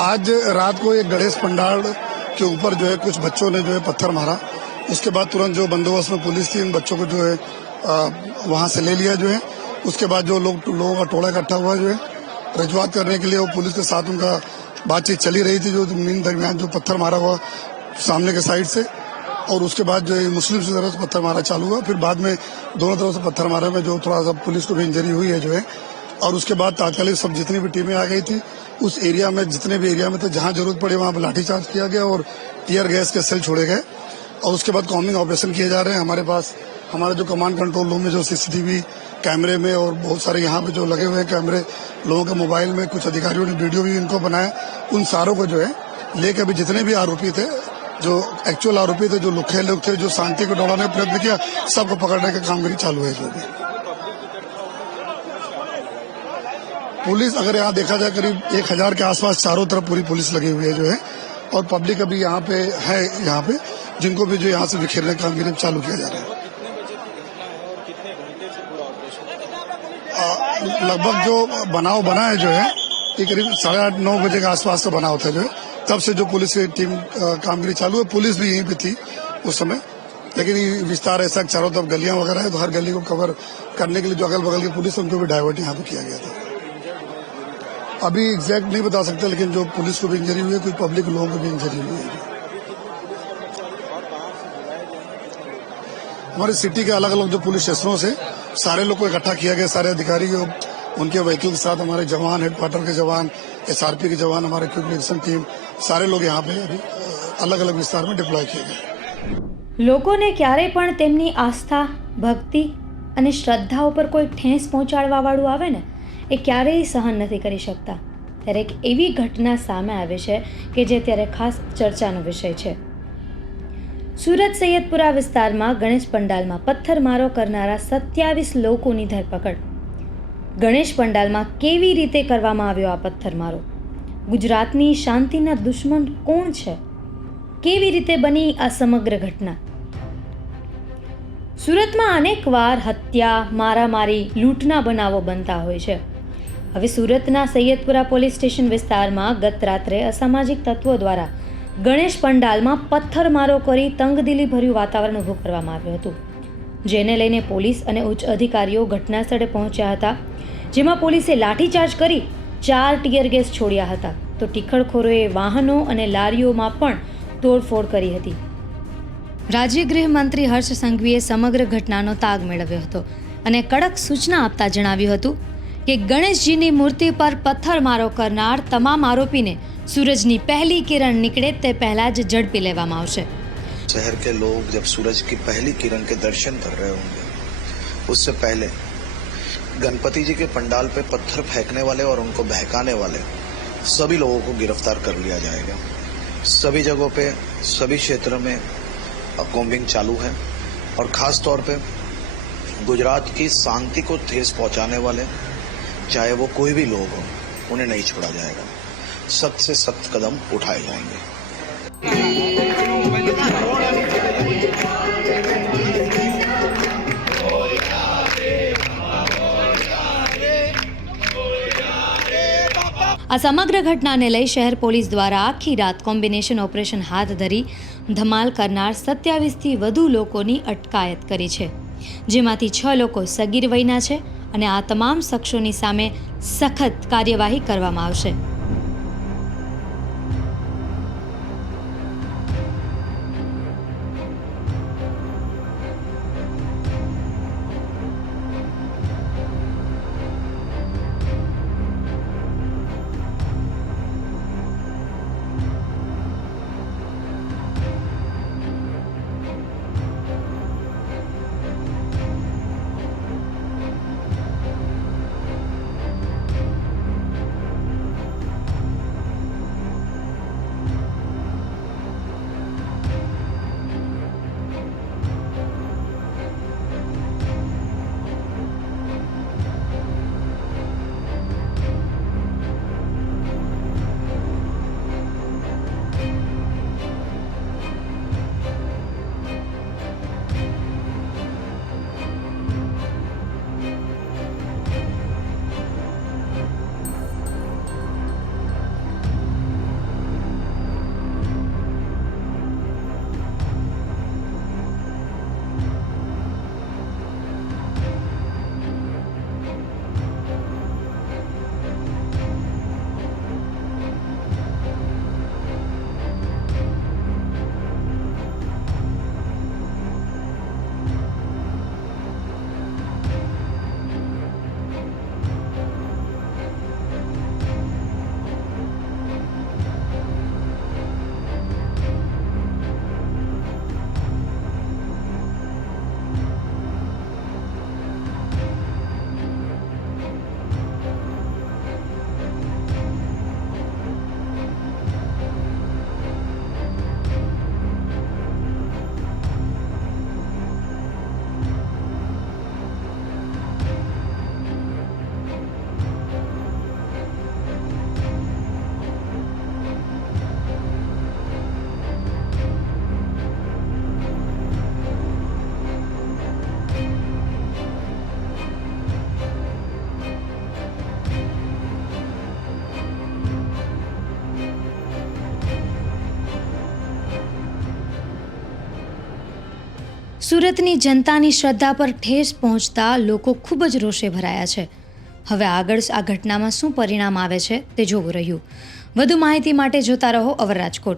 आज रात को एक गणेश पंडाल के ऊपर जो है कुछ बच्चों ने जो है पत्थर मारा। उसके बाद तुरंत जो बंदोबस्त में पुलिस थी इन बच्चों को जो है वहां से ले लिया जो है। उसके बाद जो लोगों का टोला इकट्ठा हुआ जो है रजुआत करने के लिए, वो पुलिस के साथ उनका बातचीत चली रही थी। जो मीन दरमियान जो पत्थर मारा हुआ सामने के साइड से, और उसके बाद जो है मुस्लिम की तरफ से पत्थर मारा चालू हुआ। फिर बाद में दोनों तरफ से पत्थर मारे में जो थोड़ा सा पुलिस को भी इंजरी हुई है जो है। और उसके बाद तात्कालिक सब जितनी भी टीमें आ गई थी उस एरिया में, जितने भी एरिया में थे जहां जरूरत पड़ी वहां पर लाठीचार्ज किया गया और टीयर गैस के सेल छोड़े गए। और उसके बाद कॉम्बिंग ऑपरेशन किए जा रहे हैं। हमारे पास हमारे जो कमांड कंट्रोल रूम में जो सीसीटीवी कैमरे में और बहुत सारे यहाँ पे जो लगे हुए हैं कैमरे लोगों के मोबाइल में, कुछ अधिकारियों ने वीडियो भी इनको बनाया, उन सारों को जो है लेकर अभी जितने भी आरोपी थे, जो एक्चुअल आरोपी थे, जो लुखे लोग थे, जो शांति को डोलाने का प्रयत्न किया, सबको पकड़ने का कामगिरी चालू है। जो भी पुलिस अगर यहाँ देखा जाए करीब 1000 के आसपास चारों तरफ पूरी पुलिस लगी हुई है जो है। और पब्लिक अभी यहाँ पे है, यहाँ पे जिनको भी जो यहाँ से बिखेरने का कामगिरी चालू किया जा रहा है। लगभग जो बनाव बना है जो है ये करीब 8:30-9 बजे के आसपास का बना होता है जो है। तब से जो पुलिस की टीम कामगिरी चालू है। पुलिस भी यहीं पे थी उस समय, लेकिन ये विस्तार ऐसा चारों तरफ गलियां वगैरह है तो हर गली को कवर करने के लिए जो अगल बगल की पुलिस उनको भी डाइवर्ट यहाँ पे किया गया था। अभी एग्जैक्ट नहीं बता सकते, लेकिन जो पुलिस को भी इंजरी हुई है, कुछ पब्लिक लोगों को भी इंजरी हुई है। हमारे सिटी के अलग अलग जो पुलिस स्टेशनों से सारे लोग को इकट्ठा किया गया, सारे अधिकारी उनके व्हीकल के साथ, हमारे जवान, हेडक्वार्टर के जवान, एसआरपी के जवान, हमारे क्विक एक्शन टीम, सारे लोग यहाँ पे अभी अलग अलग विस्तार में डिप्लॉय किए गए। લોકોને ક્યારે પણ તેમની આસ્થા, ભક્તિ અને શ્રદ્ધા ઉપર કોઈ ઠેસ પહોંચાડવા વાળું આવે ને, એ ક્યારેય સહન નથી કરી શકતા। ત્યારે એક એવી ઘટના સામે આવે છે કે જે ત્યારે ખાસ ચર્ચાનો વિષય છે। સુરત સૈયદપુરા વિસ્તારમાં ગણેશ પંડાલમાં પથ્થરમારો કરનારા 27 લોકોની ધરપકડ। ગણેશ પંડાલમાં કેવી રીતે કરવામાં આવ્યો આ પથ્થરમારો? ગુજરાતની શાંતિના દુશ્મન કોણ છે? કેવી રીતે બની આ સમગ્ર ઘટના? સુરતમાં અનેકવાર હત્યા, મારામારી, લૂંટના બનાવો બનતા હોય છે। હવે સુરતના સૈયદપુરા પોલીસ સ્ટેશન વિસ્તારમાં ગત રાત્રે અસામાજિક તત્વો દ્વારા ગણેશ પંડાલમાં પથ્થરમારો કરી તંગદિલીભર્યું વાતાવરણ ઊભું કરવામાં આવ્યું હતું, જેને લઈને પોલીસ અને ઉચ્ચ અધિકારીઓ ઘટનાસ્થળે પહોંચ્યા હતા, જેમાં પોલીસે લાઠીચાર્જ કરી 4 ટીયર ગેસ છોડ્યા હતા, તો ટીખળખોરોએ વાહનો અને લારીઓમાં પણ તોડફોડ કરી હતી। રાજ્ય ગૃહમંત્રી હર્ષ સંઘવીએ સમગ્ર ઘટનાનો તાગ મેળવ્યો હતો અને કડક સૂચના આપતા જણાવ્યું હતું કે ગણેશજીની મૂર્તિ પર પથ્થરમારો કરનાર તમામ આરોપીને सूरजनी पहली किरण निकले ते पहला ज झड़पी लेवामां आवशे। शहर के लोग जब सूरज की पहली किरण के दर्शन कर रहे होंगे, उससे पहले गणपति जी के पंडाल पे पत्थर फेंकने वाले और उनको बहकाने वाले सभी लोगों को गिरफ्तार कर लिया जाएगा। सभी जगहों पे, सभी क्षेत्र में कॉम्बिंग चालू है और खास तौर पे गुजरात की शांति को ठेस पहुंचाने वाले चाहे वो कोई भी लोग हो, उन्हें नहीं छोड़ा जाएगा। सख्त से सख्त कदम उठाए जाएंगे। આ સમગ્ર ઘટનાને લઈ શહેર પોલીસ દ્વારા આખી રાત કોમ્બિનેશન ઓપરેશન હાથ ધરી ધમાલ કરનાર 27થી વધુ લોકોની અટકાયત કરી છે, જેમાંથી 6 લોકો સગીર વયના છે અને આ તમામ શખ્સોની સામે સખત કાર્યવાહી કરવામાં આવશે। સુરતની જનતાની શ્રદ્ધા પર ઠેસ પહોંચતા લોકો ખૂબ જ રોષે ભરાયા છે. હવે આગળ આ ઘટનામાં શું પરિણામ આવે છે તે જોવું રહ્યું. વધુ માહિતી માટે જોતા રહો અવર રાજકોટ.